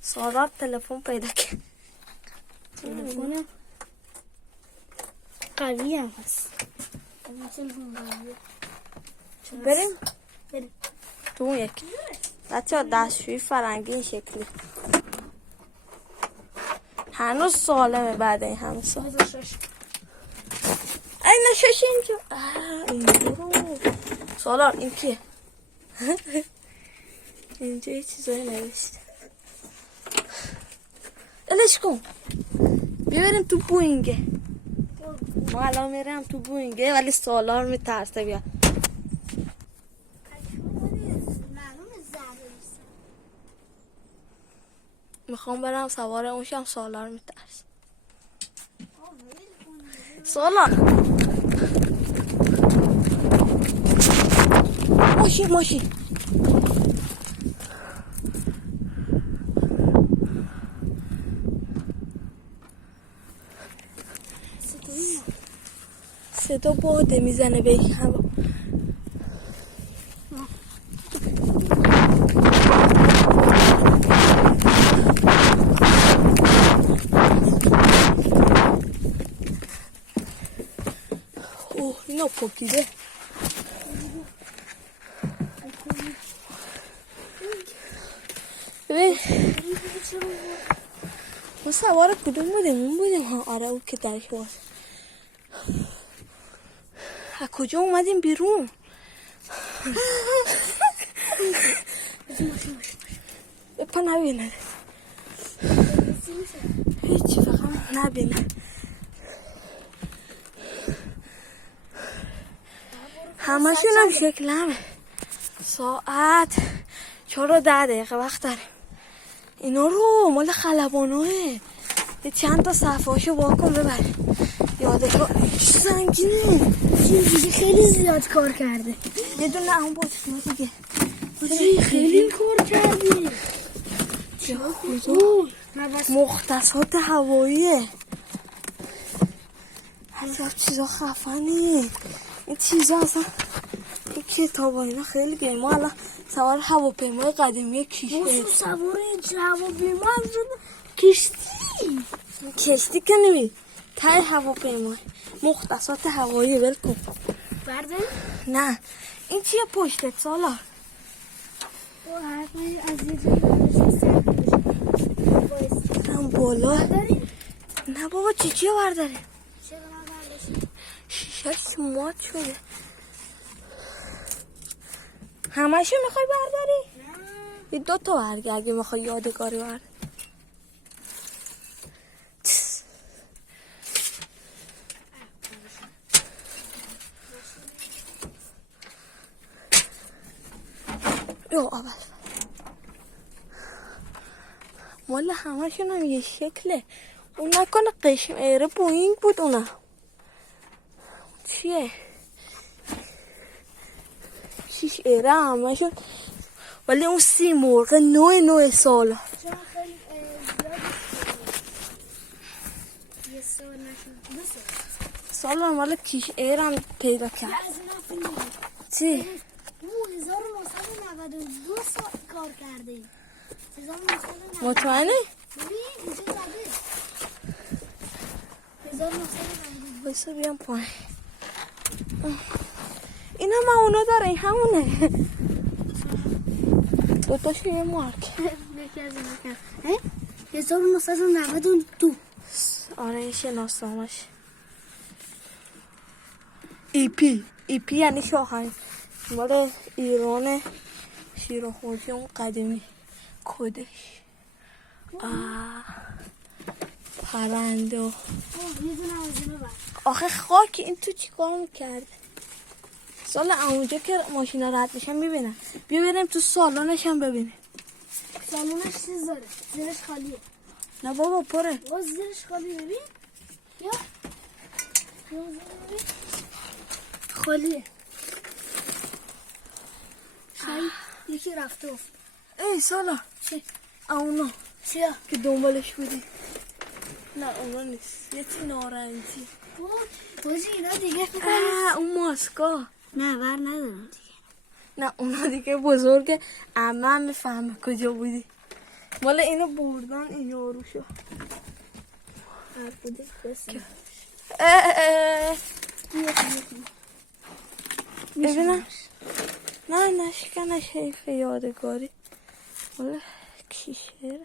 سارا تلفن پیدا کرد. تلفن قوی هم هست. بریم بریم تو اون یکی. بچه ها دستشویی فرنگی این شکلی هنوز سالمه. بعد این همه سال این نشاشه اینجا. اینجا سالار این کیه؟ اینجا یه چیزایی نوشته. الش کن بیاریم تو بوینگه. ما الان میرم تو بوینگه ولی سالار میترسه بیا. میخوام برم سوار اونشم سالار میترسه. سالار ماشین صدا باده میزنه به این هوا. اوه اینا پاکیده. ببین ما سوار کدوم بودیم؟ اون بودیم ها. آره اون که درش باز. از کجا اومدیم بیرون؟ بپا نبینه هیچی فقط نبینه. همشون هم شکل همه. ساعت 4:10 وقت داریم. اینا رو مال خلبانوه. یه چند تا صفحه هاشو واکن ببریم یادگار. سنگینه چیزی خیلی زیاد کار کرده. یه دونه هم بطری دیگه. خیلی کار کردی. چه خدا مختصات هواییه. عجب چیزا خفنی. این چیزا اصلا این کتاب ها اینا خیلی گریم. ما الان سوار هواپیمای قدیمی کشتی. سوار هواپیما هم شده. کشتی که نمی تای هواپیما مختصات هوایی. ول کن برده؟ نه این چیه پشتت سالار؟ او حرفی از یه جایی هم بالا نه بابا چیه برداری؟ شیشه مات شده. همشو میخوای برداری؟ یه 2 تا برگه اگه میخوای یادگاری برداری. یا اول مال همشون هم یه شکله. اون نکنه قشمره بوینگ بود. اونا چیه؟ شیش ایره همشون ولی اون سی مرغ نوع سالا. سالا مال کیش ایرم پیدا کرد. چی؟ 1992 سال کار کرده. مطمئنی؟ اینجا زده 1992. بایستا بیام پایین. این هم اونا داره. این همونه. 2 تاش یه مارک. یکی از اینا کرد 1992. آره این شناسنامه‌ش ایپی یعنی شاهنگ مال ایران شیراخوردی اون قدیمی. کدش پرنده آخه خاک این تو چی کار میکرده؟ سال اونجا که ماشینا رد میشن میبینن. بیا بریم تو سالانش هم ببینیم. سالانش چیز داره زیرش خالیه. نه بابا پره. باز زیرش خالی ببین. یا خالیه. شاید یکی رفته افت. ای سالا چه؟ اونا چیه؟ که دنبالش بودی. نه اونا نیست. یه چی نارنجی. بازی اینا دیگه فکر اون ماسکا. نه بر ندارم دیگه. نه اونا دیگه بزرگه. عمه هم میفهمه کجا بودی. مال اینو بردن این یاروشو. بوده بسیم ببینم. نه نشکنش حیف یادگاری. والا کیشه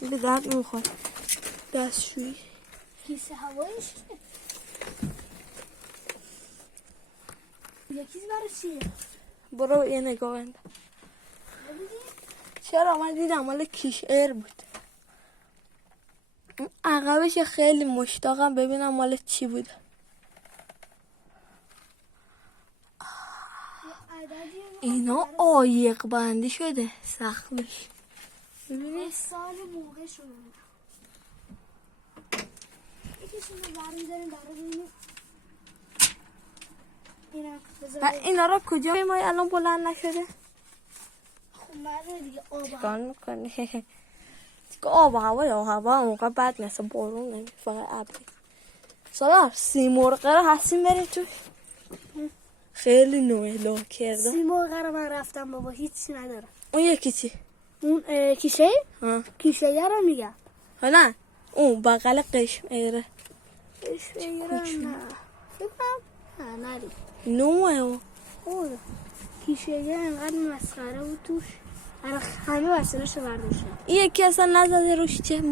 به درد میخواد. دستشویی کیسه هوایش یکیز برای چیه؟ برو یه نگاه بنده. چرا من دیدم مال کیش ایر بود. عقبش خیلی مشتاقم ببینم مال چی بوده. اینا عایق بندی شده سخمش. ببینید سال موقع شده یکیشون رو برمیداریم برای ببینیم اینا را کجا ما الان بلند نشده؟ خب مردم دیگه چیکار میکنی؟ چیکار آب و هوا اونقدر بد نیست بارون نمی فقط ابری. سالار سی مرغه رو هستیم بریم توش. خیلی نوعه لا کرده. سی مرغه رو من رفتم بابا هیچی ندارم. اون یکی چی؟ اون کیشه؟ ها کیشه یه رو میگم. نه اون بغل قشم ایره. قشم ایره نه فکرم نه نری نوعه اون خوبه. کیشه یه انقدر مسخره بود توش همه وسیلش رو برداشتم. این یکی اصلا نزده روش چه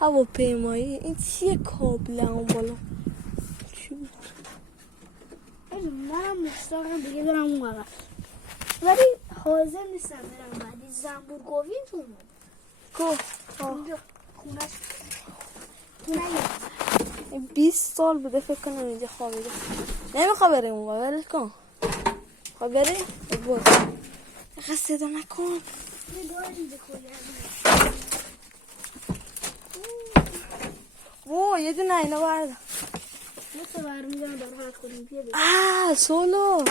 هواپیمایی. این چیه کابل اون بالا چی بود؟ منم مشتاقم دیگه برم اون وقت ولی حاضر نیستم برم بعدی زنبورگوی تو کو اونجا خونش 20 سال بوده فکر کنم اینجا خوابیده. نمیخوا بریم اون ولی کن خواه بریم برو اقصد صدا نکن. یه دونه اینا برده تو برمیدارم برای حد کنیم بیا سولو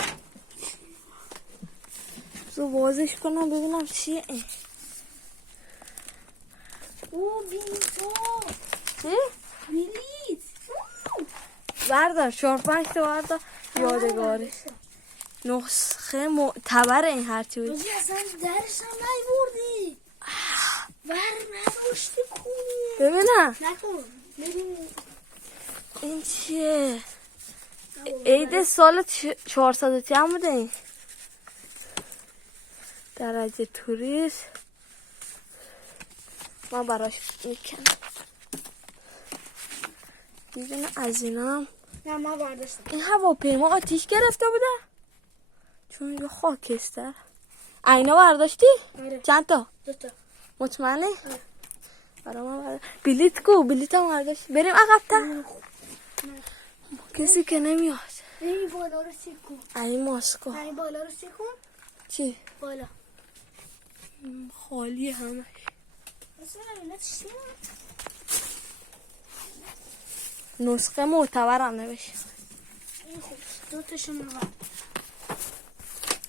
تو بازش کنم ببینم چیه این. بلیتو چی؟ بلیت بردار 4-5 تا بردار یادگاری. نسخه معتبر این هرچی بود. روزی اصلا درش هم نمیبردی بر نداشتی کنی ببینم نکن ببین این چیه؟ عید سال 400 هم بوده این. درجه توریست ما براش میکنم. میدونه از اینام نه ما برداشتم. این هواپیما آتیش گرفته بوده چون یه خاکستر. اینا برداشتی؟ آره. چند تا؟ 2 تا. مطمئنه؟ برای من بلیت کو بلیت هم برداشت. بریم عقب‌تر. کسی که نمیاد. این بالا رو چک کن. این ماسکو. این بالا رو چک کن. چی؟ بالا. خالی همش. اصلا اینا چیه؟ نسخه معتبر هم نوشت. این خوب 2 تاشون رو بر.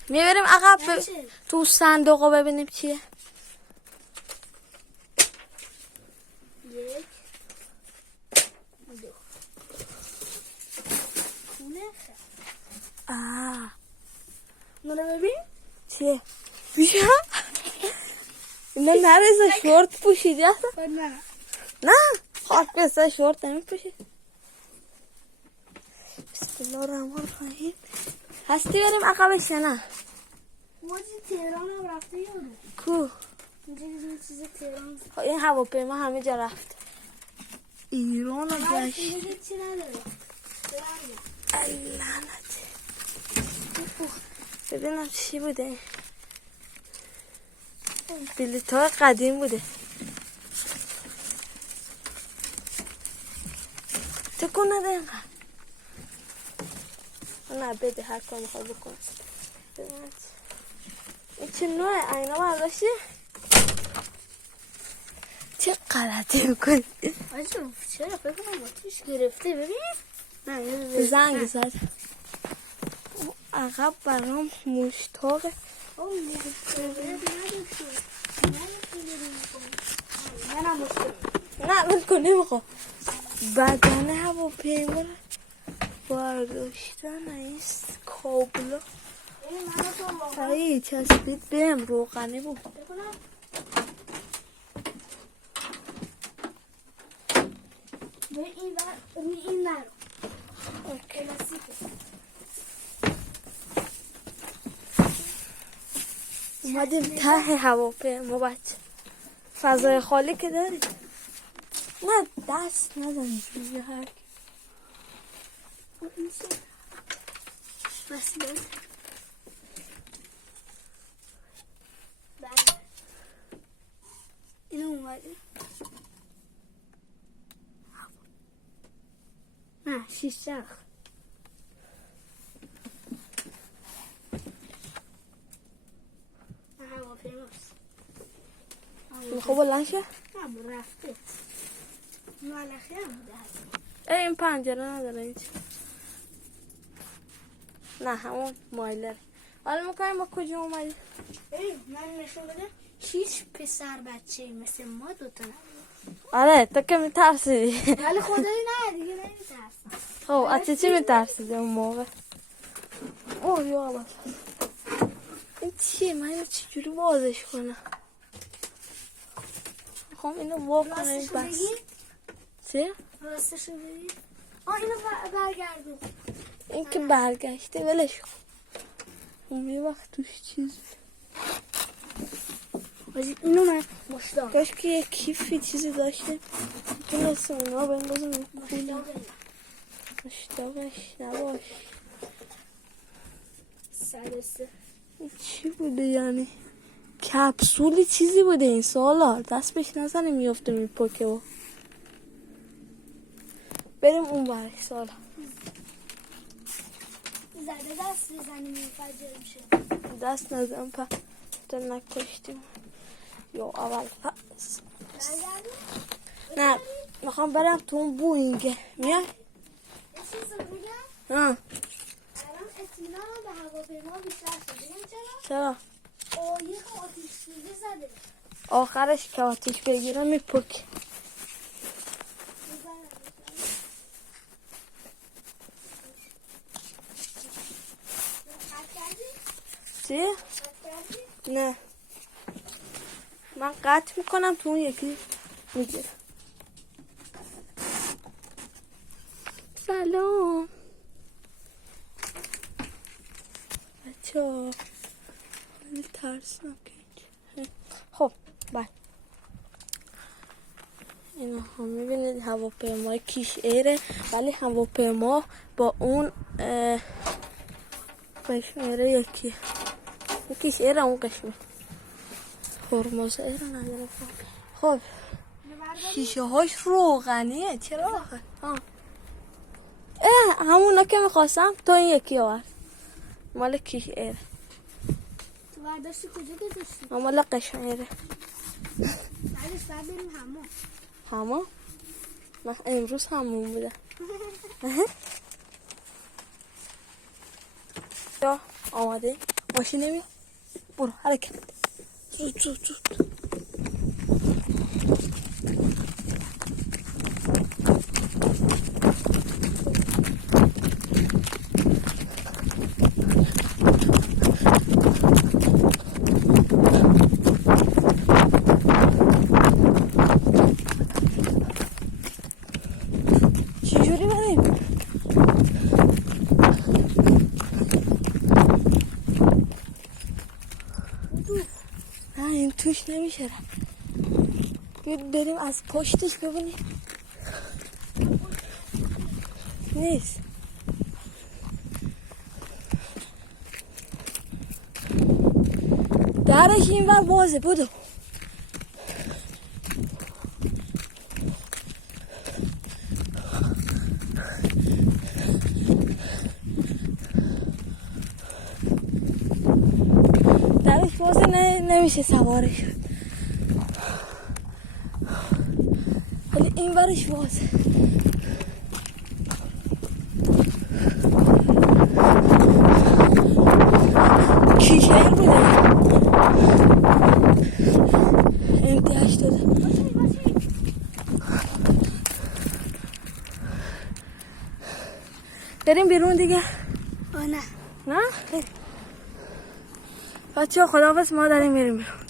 میبریم عقب تو صندوق رو ببینیم چیه. 1 2 خونه منو ببین چیه؟ بیشم؟ اینا نرزه شورت پوشیدی اصلا؟ نه خاک بسته شورت نمی پوشید. بسم الله الرحمن الرحیم. هستی بریم عقبش یا نه؟ موزی تهران هم رفته یارو کو؟ اینجا یه چیز تهران این هواپیما همه جا رفت. ایران رو گشت. اینجا چی نداره ای لعنت. ببینم چی بوده. بلیط های قدیم بوده. تکون نده اینقدر. نه بده هر کار میخواد بکن. این چه نوعه اینا برداشتی؟ چه غلطی میکنی؟ آجا چرا فکر کنم آتیش گرفته ببین نه زنگ زد. عقب برام مشتاقه. نه بلکن نمیخوام. بدن هواپیما رو برداشتن ایست کابلا. ای چسبید بهم روغنی بود. به این ور روی این نرو. کلاسیکه. اومدیم ته هواپیما بچه. فضای خالی که داری. نه دست نزنید دیگه هر کی. این چه؟ بس بس. بله. اینو اومده. نه شیشه. هواپیماست. میخواه بلند شه؟ نه رفته. مالخی هم بوده هست. این پنجره نداره هیچ. نه همون مایلر. حالا میکنیم با کجا اومدی؟ من نشون بده. هیچ پسر بچه مثل ما دوتا نبود. آره تو که میترسیدی. ولی خدایی نه دیگه نمیترسم. خب از چی میترسیدی اون موقع؟ اوه یا بس. این چیه؟ من اینو چجوری بازش کنم؟ میخوام اینو واکنم راستشو بس. بگی؟ چه؟ راستشو بگی؟ اینو برگردون. این که برگشته ولش کن. اون یه وقت توش چیز اینو من مشتاق. کاش که یه کیفی چیزی داشته تونستم اونا بندازم این کوله. مشتاقش نباش. 103. این چی بوده یعنی؟ کپسولی چیزی بوده این سالا. دست بهش نزنه میفته میپکه و بریم اون برای سالا. زده دست بزنیم منفجر میشه. دست نزن پا تو نکشتیم یا اول پس نه میخوام برم تو اون بوینگه میای؟ یه چیز رو بگم؟ ها الان اطمینانم به هواپیما بیشتر شده. بگم چرا؟ چرا؟ یه آتیش سوزی زده. آخرش که آتیش بگیره میپک. چی؟ نه من قطع میکنم تو اون یکی میگیره. سلام بچه ها ترسناکه. خب بله اینا هم میبینید هواپیمای کیش ایره ولی هواپیما با اون قشمره یکیه. یکیش ایره اون قشمه هرمز ایره نداره. خب شیشه هاش روغنیه چرا آخه؟ همونا که میخواستم تو این یکی آورد مال کیش ایره. تو برداشتی کجا گذاشتی؟ مال قشنگه. بعدش باید بریم همون. همون؟ من امروز همون بوده. یا آماده ماشین نمی برو حرکت زود زود زود. چجوری بریم؟ نه این توش نمیشه. بریم از پشتش ببینیم. نیست. درش این ور بازه بودو. درش بازه نمیشه سوارش شد ولی این ورش بازه. کیشه بوده امتیاش داده. بریم بیرون دیگه. نه نه؟ بچه ها خداحافظ ما داریم میریم بیرون.